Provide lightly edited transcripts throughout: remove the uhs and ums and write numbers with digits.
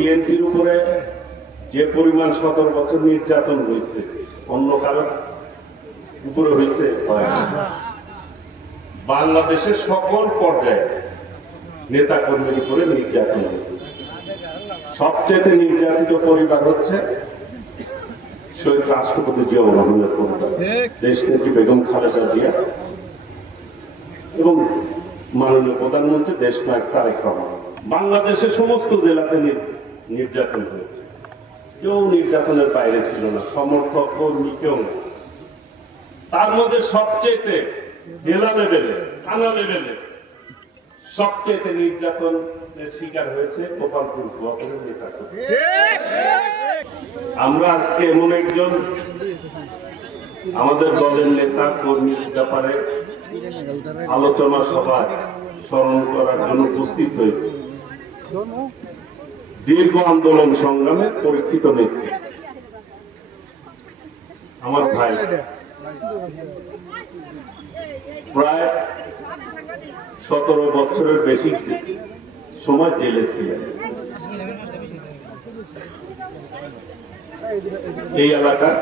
বিএনপির উপরে যে পরিমাণ 17 বছর নির্যাতন হয়েছে অন্য কারোর উপরে হয়েছে বাংলাদেশের সকল পর্যায়ে নেতা কর্মীর উপরে নির্যাতন হয়েছে। সবচেয়ে নির্যাতিত পরিবার হচ্ছে শহীদ রাষ্ট্রপতি জিয়াউর রহমানের পরিবার, দেশনেত্রী বেগম খালেদা জিয়া এবং মাননীয় প্রধানমন্ত্রী দেশনায়ক তারেক রহমান। বাংলাদেশের সমস্ত জেলাতে নির্যাতন হয়েছে, কেউ নির্যাতনের বাইরে ছিল না, সমর্থক কর্মী কেউ না। তার মধ্যে সবচেয়ে জেলা লেভেলে, থানা লেভেলে সবচেয়ে নির্যাতনের শিকার হয়েছে গোপালপুর ব্লকের নেতা। আমরা আজকে এমন একজন আমাদের দলের নেতা কর্মীর ব্যাপারে আলোচনা সভায় স্মরণ করার জন্য উপস্থিত হয়েছে। দীর্ঘ আন্দোলন সংগ্রামে পরীক্ষিত নেত্রী আমার ভাই, প্রায় 17 বছরের বেশি সময় জেলে ছিলেন। এই এলাকার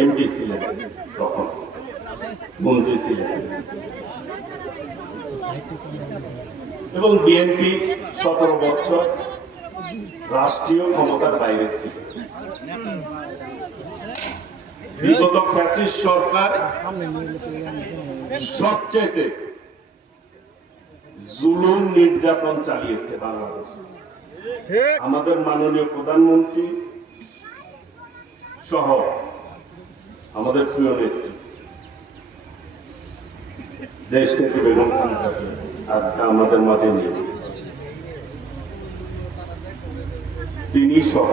এমপি ছিলেন, তখন মন্ত্রী ছিলেন এবং বিএনপি 17 বছর রাষ্ট্রীয় ক্ষমতার বাইরে ছিল। বিগত ফ্যাসিস্ট সরকার সবচেয়ে জুলুম নির্যাতন চালিয়েছে বাংলাদেশে। আমাদের মাননীয় প্রধানমন্ত্রী সহ আমাদের প্রিয় নেত্রী দেশনেত্রী বেগম খালেদা জিয়া আজকে আমাদের মাঝে নেই। তিনি সহ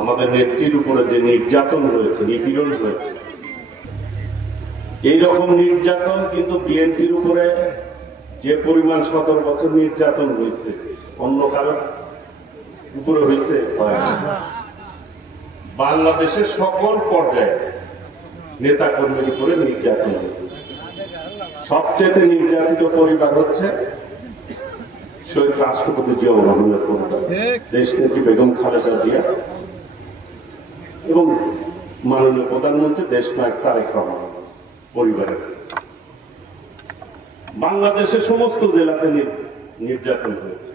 আমাদের নেত্রীর উপরে যে নির্যাতন হয়েছে, নিপীড়ন হয়েছে, এইরকম নির্যাতন কিন্তু বিএনপির উপরে যে পরিমাণ 17 বছর নির্যাতন হয়েছে অন্য কারোর উপরে হয়েছে বাংলাদেশের সকল পর্যায়ে নেতা কর্মীর উপরে নির্যাতন হয়েছে। সবচেয়ে নির্যাতিত পরিবার হচ্ছে শহীদ রাষ্ট্রপতি জিয়াউর রহমানের পরিবার, দেশনেত্রী বেগম খালেদা জিয়া এবং মাননীয় প্রধানমন্ত্রী দেশনায়ক তারেক রহমান পরিবারের। বাংলাদেশের সমস্ত জেলাতে নির্যাতন হয়েছে,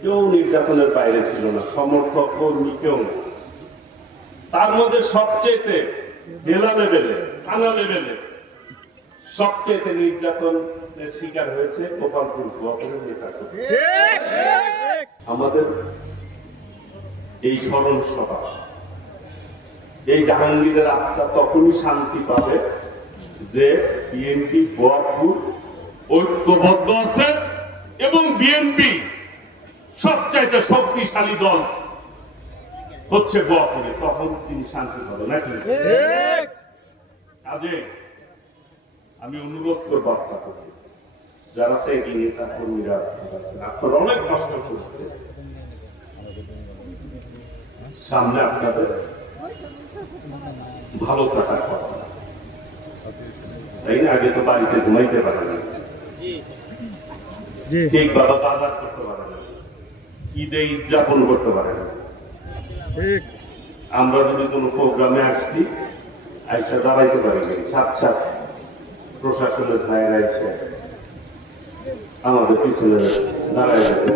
কেউ নির্যাতনের বাইরে ছিল না, সমর্থক কর্মী কেউ না। তার মধ্যে সবচেয়ে জেলা লেভেলে, থানা লেভেলে সবচেয়ে নির্যাতনের শিকার হয়েছে গোপালপুর ব্লকের নেতা। আমাদের এই স্মরণ সভা, এই জাহাঙ্গীরের আত্মা তখনই শান্তি পাবে যে বিএনপি গোপালপুর ঐক্যবদ্ধ আছে এবং বিএনপি সবচাইতে শক্তিশালী দল হচ্ছে গোপালপুরে, তখন তিনি শান্তি পাবেন নাকি? কাজে আমি অনুরোধ করবো আপনাকে, যারা তো এই নেতা কর্মীরা আপনারা অনেক কষ্ট করছে, সামনে আপনাদের ভালো থাকার কথা, তাই না? আগে তো বাড়িতে ঘুমাইতে পারেন, ঠিক বাবা বাজার করতে পারেন, ঈদে ঈদ যাপন করতে পারেন। আমরা যদি কোনো প্রোগ্রামে আসছি, আইসা দাঁড়াইতে পারিনি, সাথে সাথে প্রশাসনের ভাইয়েরা এসে আমাদের পিছনে দাঁড়ায় যেতে